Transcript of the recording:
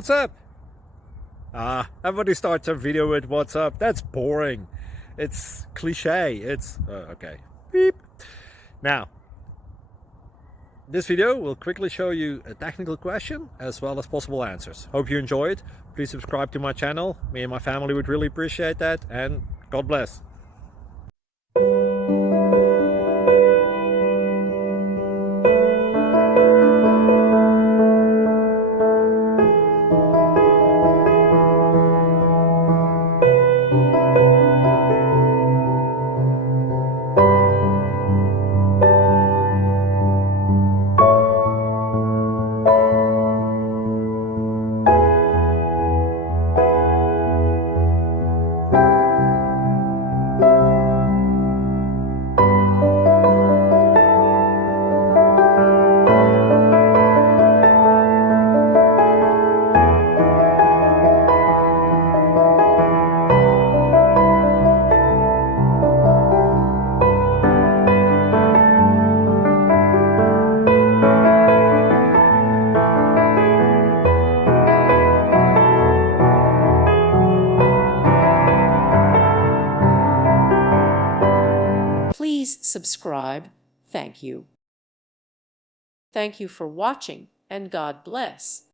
What's up? Everybody starts a video with what's up. That's boring. It's cliche. It's okay. Beep. Now, this video will quickly show you a technical question as well as possible answers. Hope you enjoy it. Please subscribe to my channel. Me and my family would really appreciate that, and God bless. Please subscribe. Thank you. Thank you for watching, and God bless.